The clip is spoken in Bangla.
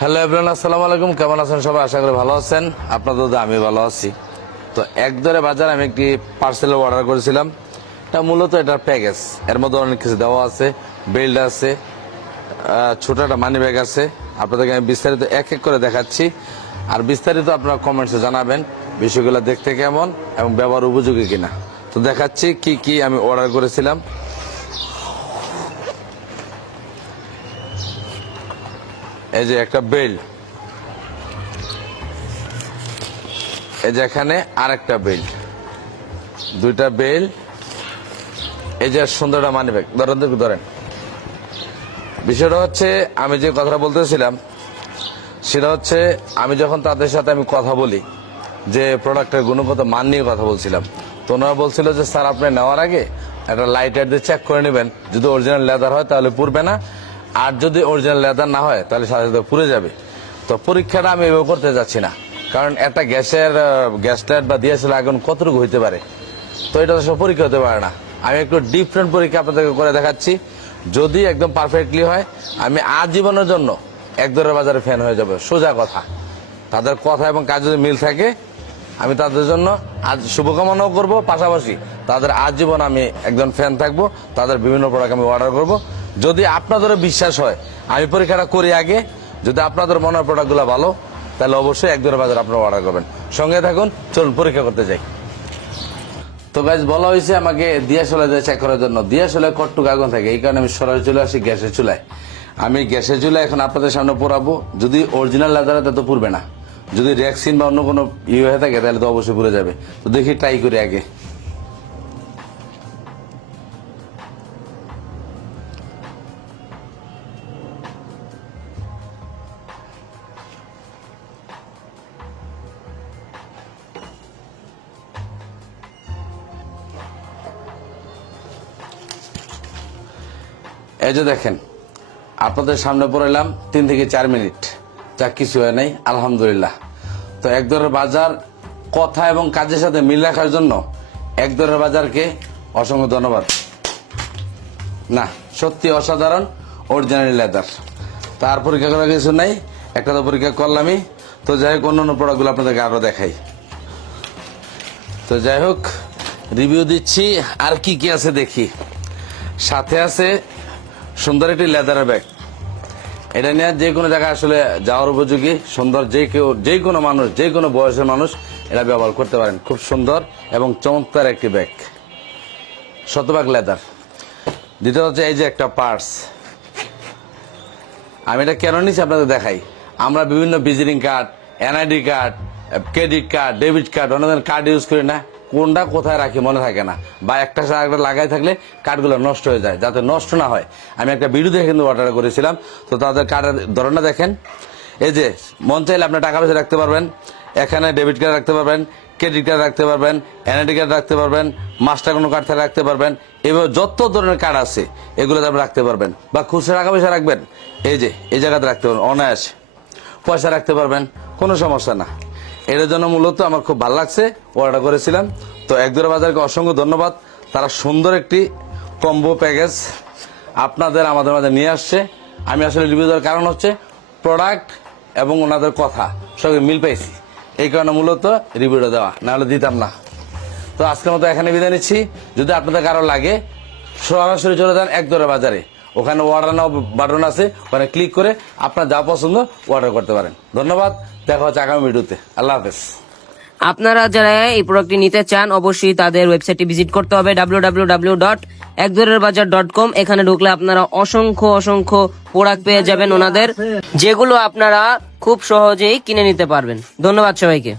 হ্যালো এভরিওয়ান, আসসালামু আলাইকুম। কেমন আছেন সবাই? আশা করি ভালো আছেন। আপনাদের আমি ভালো আছি। তো একদরে বাজার আমি একটি পার্সেল অর্ডার করেছিলাম। এটা মূলত এটার প্যাকেজ, এর মধ্যে অনেক কিছু দেওয়া আছে, বেল্ট আছে, ছোট একটা মানি ব্যাগ আছে। আপনাদেরকে আমি বিস্তারিত এক এক করে দেখাচ্ছি, আর বিস্তারিত আপনারা কমেন্টসে জানাবেন বিষয়গুলো দেখতে কেমন এবং ব্যবহার উপযোগী কিনা। তো দেখাচ্ছি কি কি আমি অর্ডার করেছিলাম। এই যে একটা বেল্ট, এই যে এখানে আরেকটা বেল্ট, দুইটা বেল্ট, এই যে সুন্দরটা মানি ব্যাগ। ধরেন বিষয়টা হচ্ছে, আমি যে কথাটা বলতেছিলাম সেটা হচ্ছে, আমি যখন তাদের সাথে আমি কথা বলি যে প্রোডাক্টের গুণগত মান নিয়ে কথা বলছিলাম, তো ওনারা বলছিল যে স্যার আপনি নেওয়ার আগে একটা লাইটার দিয়ে চেক করে নেবেন, যদি অরিজিনাল লেদার হয় তাহলে পুড়বে না, আর যদি অরিজিনাল লেদার না হয় তাহলে সাথে সাথে পুড়ে যাবে। তো পরীক্ষাটা আমি এভাবে করতে যাচ্ছি না, কারণ একটা গ্যাস লাইট বা দিয়েছিল আগুন কতটুকু হইতে পারে, তো এটা তো সব পরীক্ষা হতে পারে না। আমি একটু ডিফারেন্ট পরীক্ষা আপনাদেরকে করে দেখাচ্ছি। যদি একদম পারফেক্টলি হয়, আমি আজীবনের জন্য একদরের বাজারে ফ্যান হয়ে যাবে। সোজা কথা, তাদের কথা এবং কাজ যদি মিল থাকে, আমি তাদের জন্য আজ শুভকামনাও করব, পাশাপাশি তাদের আজীবন আমি একজন ফ্যান থাকবো। তাদের বিভিন্ন প্রোডাক্ট আমি অর্ডার করব। যদি আপনাদেরও বিশ্বাস হয়, আমি পরীক্ষাটা করি আগে, যদি আপনাদের মনে হয় প্রোডাক্টগুলো ভালো, তাহলে অবশ্যই একদরের বাজারে আপনারা অর্ডার করবেন। সঙ্গে থাকুন, চলুন পরীক্ষা করতে যাই। তো গাইজ, বলা হয়েছে আমাকে দিয়াশলা দিয়ে চেক করার জন্য। দিয়াশলায় কটটুক আগুন থাকে, এই কারণে আমি সরাসরি চলে আসি গ্যাসের চুলায়। আমি গ্যাসের চুলায় এখন আপনাদের সামনে পোড়াবো। যদি অরিজিনাল লেদার হয় তো পুড়বে না, যদি রেক্সিন বা অন্য কোনো হয়ে থাকে তাহলে তো অবশ্যই পুড়ে যাবে। তো দেখি, ট্রাই করি আগে। এই যে দেখেন, আপনাদের সামনে পড়াইলাম 3 থেকে 4 মিনিট, যা কিছু হয় নাই, আলহামদুলিল্লাহ। তো একদরের বাজার কথা এবং কাজের সাথে মিল রাখার জন্য একদরের বাজারকে অসংখ্য ধন্যবাদ। না, সত্যি অসাধারণ অরিজিনাল লেদার। তার পরীক্ষা করার কিছু নাই, একটা তো পরীক্ষা করলামই। তো যাই হোক, অন্য প্রোডাক্টগুলো আপনাদেরকে আরো দেখাই। তো যাই হোক, রিভিউ দিচ্ছি, আর কি কি আছে দেখি। সাথে আছে সুন্দর একটি লেদারের ব্যাগ। এটা নিয়ে যে কোনো জায়গায় আসলে যাওয়ার উপযোগী, সুন্দর। যে কোনো মানুষ, যে কোনো বয়সের মানুষ এটা ব্যবহার করতে পারেন। খুব সুন্দর এবং চমৎকার একটি ব্যাগ, শতভাগ লেদার। দ্বিতীয় হচ্ছে এই যে একটা পার্স। আমি এটা কেন নিচ্ছি আপনাদের দেখাই। আমরা বিভিন্ন visiting card, NID card, credit card, debit card, অন্য ধরনের কার্ড ইউজ করি না, কোনটা কোথায় রাখি মনে থাকে না, বা একটা সাথে লাগাই থাকলে কার্ডগুলো নষ্ট হয়ে যায়। যাতে নষ্ট না হয়, আমি একটা ভিডিও দেখে কিন্তু অর্ডার করেছিলাম। তো তাদের কার্ডের ধরনটা দেখেন। এই যে মন চাইলে আপনি টাকা পয়সা রাখতে পারবেন, এখানে ডেবিট কার্ড রাখতে পারবেন, ক্রেডিট কার্ড রাখতে পারবেন, এনআইডি কার্ড রাখতে পারবেন, মাস্টার কোনো কার্ড থেকে রাখতে পারবেন। এবার যত ধরনের কার্ড আছে এগুলোতে আপনি রাখতে পারবেন, বা খুচরা টাকা পয়সা রাখবেন, এই যে এই জায়গাতে রাখতে পারবেন, অনায়াসে পয়সা রাখতে পারবেন, কোনো সমস্যা না। এর জন্য মূলত আমার খুব ভালো লাগছে, অর্ডার করেছিলাম। তো একদরের বাজারকে অসংখ্য ধন্যবাদ। তারা সুন্দর একটি কম্বো প্যাকেজ আপনাদের আমাদের মাঝে নিয়ে আসছে। আমি আসলে রিভিউ দেওয়ার কারণ হচ্ছে প্রোডাক্ট এবং ওনাদের কথা সঙ্গে মিল পেয়েছি, এই কারণে মূলত রিভিউটা দেওয়া, নাহলে দিতাম না। তো আজকের মতো এখানে বিদায় নিচ্ছি। যদি আপনাদের কারো লাগে, সরাসরি চলে যান একদরের বাজারে, ওখানে অর্ডার নাও বাটন আছে, ওখানে ক্লিক করে আপনার যা পছন্দ অর্ডার করতে পারেন। ধন্যবাদ, দেখা হচ্ছে আগামী ভিডিওতে। আল্লাহ হাফেজ। আপনারা যারা এই প্রোডাক্টটি নিতে চান, অবশ্যই তাদের ওয়েবসাইটটি ভিজিট করতে হবে www.ekdorerbazar.com। এখানে ঢুকলে আপনারা অসংখ্য প্রোডাক্ট পেয়ে যাবেন ওনাদের, যেগুলো আপনারা খুব সহজেই কিনে নিতে পারবেন। ধন্যবাদ সবাইকে।